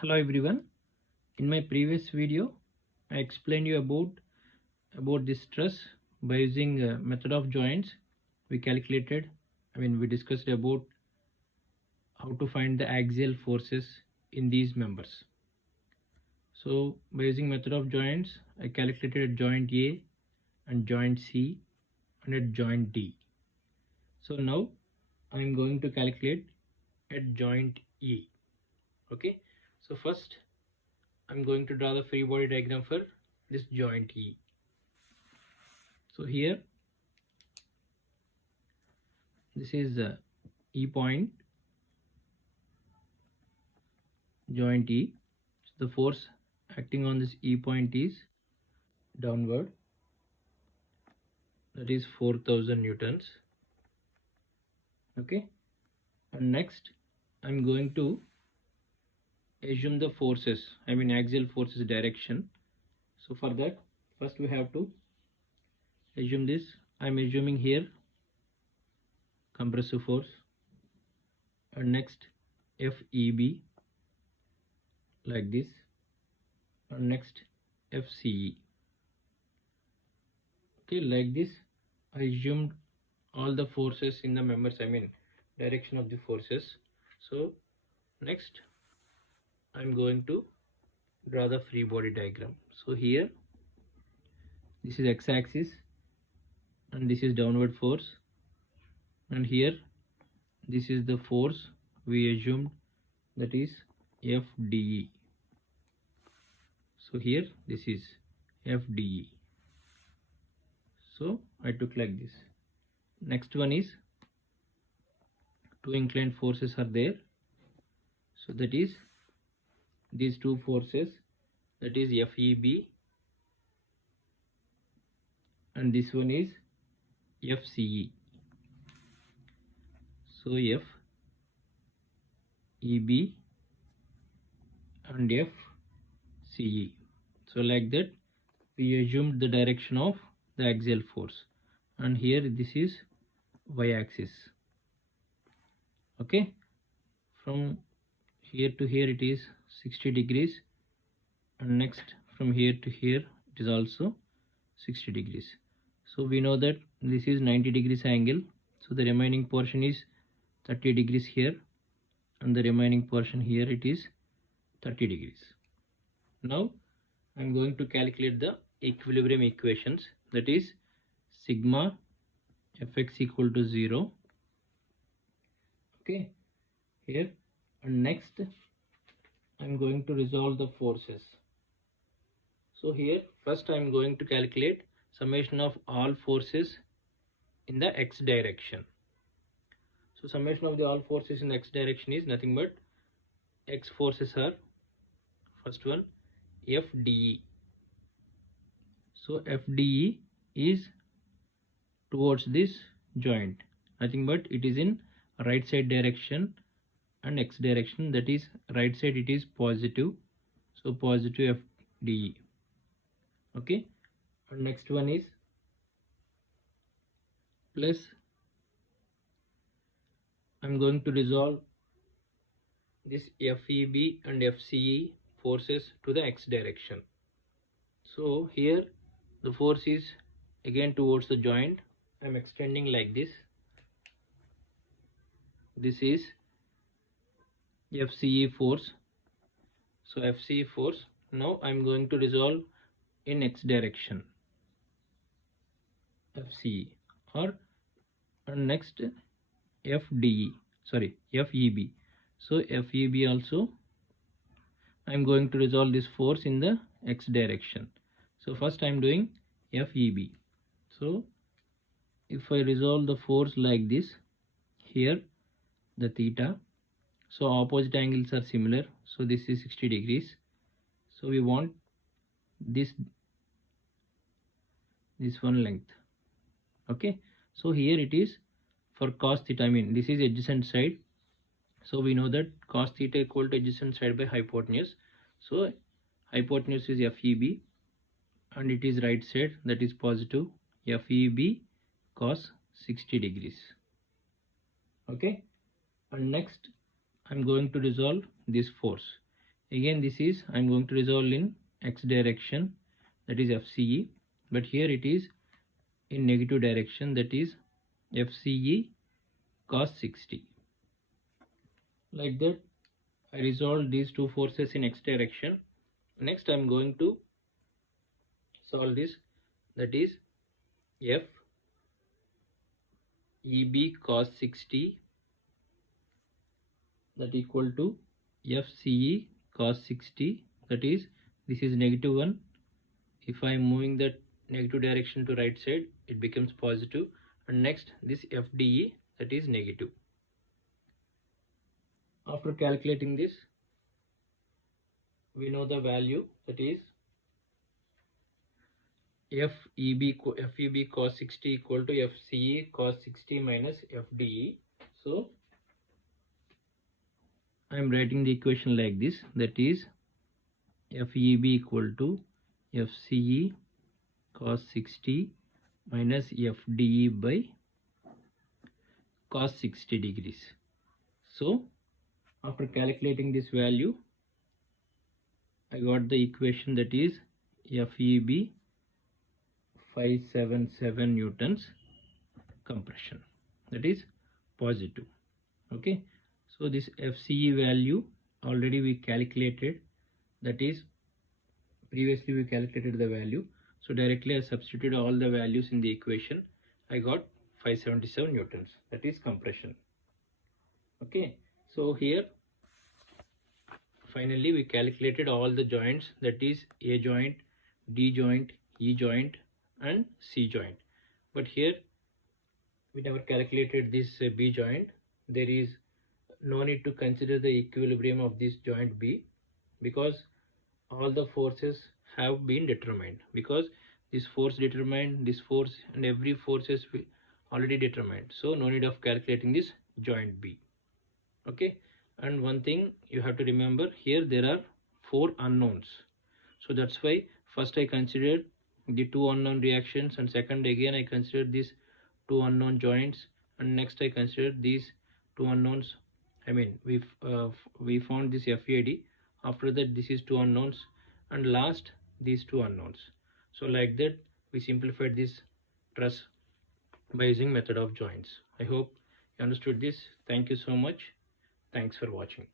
Hello everyone. In my previous video, I explained you about this stress by using method of joints. We discussed about how to find the axial forces in these members. So by using method of joints, I calculated at joint A and joint C and at joint D. So now I am going to calculate at joint E. Okay. So first I'm going to draw the free body diagram for this joint E. So here this is E point, joint E. So the force acting on this E point is downward, that is 4000 newtons. Okay, and next I'm going to assume the forces, axial forces direction. So for that, first we have to assume this. I'm assuming here compressive force, and next FEB like this, and next FCE. Okay, like this I assumed all the forces in the members, direction of the forces. So next I'm going to draw the free body diagram. So here this is x-axis and this is downward force, and here this is the force we assumed, that is FDE. So here this is FDE. So I took like this. Next one is two inclined forces are there. So that is these two forces, that is FEB, and this one is FCE. So FEB and FCE. So like that we assumed the direction of the axial force, and here this is y-axis. Okay, from here to here it is 60 degrees, and next from here to here it is also 60 degrees. So we know that this is 90 degrees angle, so the remaining portion is 30 degrees here, and the remaining portion here it is 30 degrees. Now I am going to calculate the equilibrium equations, that is sigma fx equal to 0. Okay, here, and next I am going to resolve the forces. So here first I am going to calculate summation of all forces in the x direction. So summation of the all forces in the x direction is nothing but x forces are, first one FDE. So FDE is towards this joint, nothing but it is in right side direction and x direction, that is right side it is positive, so positive FDE. Okay, and next one is plus, I'm going to resolve this FEB and FCE forces to the x direction. So here the force is again towards the joint. I'm extending like this. This is FCE force. So FCE force, now I'm going to resolve in x direction, FCE, or next FDE, sorry, FEB. So FEB also I'm going to resolve this force in the x direction. So first I'm doing FEB. So if I resolve the force like this, here the theta, so opposite angles are similar, so this is 60 degrees. So we want this one length. Okay, so here it is for cos theta, this is adjacent side, so we know that cos theta equal to adjacent side by hypotenuse. So hypotenuse is FEB and it is right side, that is positive, FEB cos 60 degrees. Okay, and next I'm going to resolve this force. Again this is I'm going to resolve in x direction, that is FCE, but here it is in negative direction, that is FCE cos 60. Like that I resolve these two forces in x direction. Next I'm going to solve this, that is F EB cos 60, that equal to FCE cos 60, that is this is negative 1. If I am moving that negative direction to right side, it becomes positive. And next this FDE, that is negative. After calculating this, we know the value, that is FEB cos 60 equal to FCE cos 60 minus FDE. So I am writing the equation like this, that is FEB equal to FCE cos 60 minus FDE by cos 60 degrees. So after calculating this value, I got the equation, that is FEB 577 newtons compression, that is positive. Okay, so this FCE value already we calculated, that is previously we calculated the value, so directly I substituted all the values in the equation. I got 577 newtons, that is compression. Okay, so here finally we calculated all the joints, that is A joint, D joint, E joint and C joint, but here we never calculated this B joint. There is no need to consider the equilibrium of this joint B, because all the forces have been determined, because this force determined, this force and every force is already determined, so no need of calculating this joint B. Okay, and one thing you have to remember, here there are 4 unknowns, so that's why first I considered the 2 unknown reactions, and second again I considered these 2 unknown joints, and next I considered these 2 unknowns. I mean we found this FAD, after that this is 2 unknowns, and last these 2 unknowns. So like that we simplified this truss by using method of joints. I hope you understood this. Thank you so much. Thanks for watching.